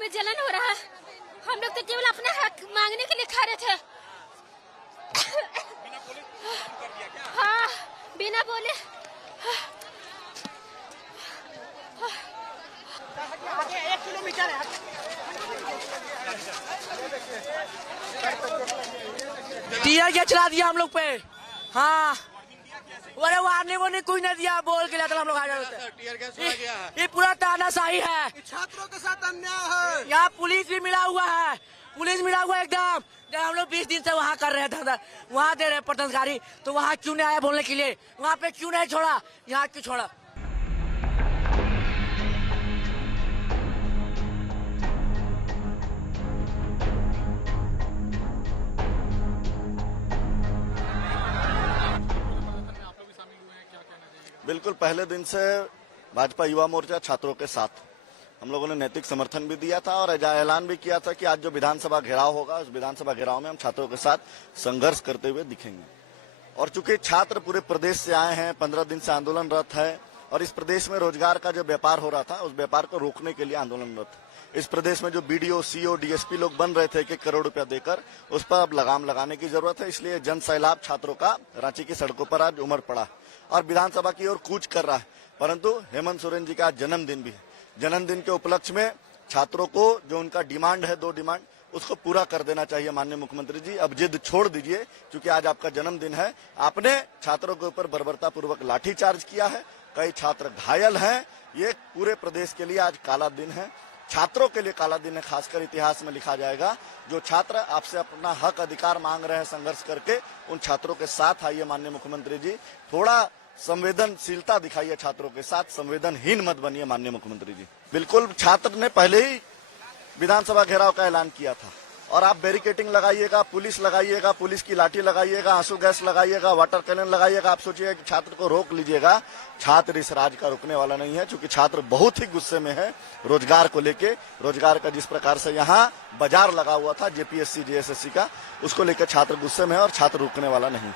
में जलन हो रहा है। हम लोग तो केवल अपना हक मांगने के लिए खड़े थे। हाँ, बिना बोले। आगे 1 किलोमीटर है। टीयर क्या चला दिया हम लोग पे। हाँ, अरे वार्निंग ने कुछ नहीं दिया, बोल के हम लोग आ जाते। ये पूरा तानाशाही है, छात्रों के साथ अन्याय है। यहाँ पुलिस भी मिला हुआ है, पुलिस मिला हुआ है एकदम। जब हम लोग 20 दिन से वहाँ कर रहे थे, वहाँ दे रहे प्रदर्शनकारी, तो वहाँ क्यों नहीं आया बोलने के लिए? वहाँ पे क्यों नहीं छोड़ा, यहाँ क्यों छोड़ा? बिल्कुल, पहले दिन से भाजपा युवा मोर्चा छात्रों के साथ हम लोगों ने नैतिक समर्थन भी दिया था और ऐलान भी किया था कि आज जो विधानसभा घेराव होगा, उस विधानसभा घेराव में हम छात्रों के साथ संघर्ष करते हुए दिखेंगे। और चूंकि छात्र पूरे प्रदेश से आए हैं, 15 दिन से आंदोलनरत है और इस प्रदेश में रोजगार का जो व्यापार हो रहा था, उस व्यापार को रोकने के लिए आंदोलनरत है। इस प्रदेश में जो बीडीओ, सीओ, डीएसपी लोग बन रहे थे कि करोड़ रुपया देकर, उस पर अब लगाम लगाने की जरूरत है। इसलिए जन सैलाब छात्रों का रांची की सड़कों पर आज उमड़ पड़ा और विधानसभा की ओर कूच कर रहा है। परंतु हेमंत सोरेन जी का आज जन्मदिन भी है। जन्मदिन के उपलक्ष्य में छात्रों को जो उनका डिमांड है, 2 डिमांड, उसको पूरा कर देना चाहिए। माननीय मुख्यमंत्री जी, अब जिद छोड़ दीजिए, क्योंकि आज आपका जन्मदिन है। आपने छात्रों के ऊपर बर्बरतापूर्वक लाठीचार्ज किया है, कई छात्र घायल हैं। ये पूरे प्रदेश के लिए आज काला दिन है, छात्रों के लिए काला दिन है। खासकर इतिहास में लिखा जाएगा। जो छात्र आपसे अपना हक अधिकार मांग रहे हैं संघर्ष करके, उन छात्रों के साथ आइए। माननीय मुख्यमंत्री जी, थोड़ा संवेदनशीलता दिखाइए छात्रों के साथ, संवेदनहीन मत बनिए। माननीय मुख्यमंत्री जी, बिल्कुल छात्र ने पहले ही विधानसभा घेराव का ऐलान किया था और आप बैरिकेटिंग लगाइएगा, पुलिस लगाइएगा, पुलिस की लाठी लगाइएगा, आंसू गैस लगाइएगा, वाटर कैनन लगाइएगा, आप सोचिएगा कि छात्र को रोक लीजिएगा। छात्र इस राज का रुकने वाला नहीं है, क्योंकि छात्र बहुत ही गुस्से में है रोजगार को लेके। रोजगार का जिस प्रकार से यहाँ बाजार लगा हुआ था जेपीएससी, जेएसएससी का, उसको लेकर छात्र गुस्से में है और छात्र रुकने वाला नहीं।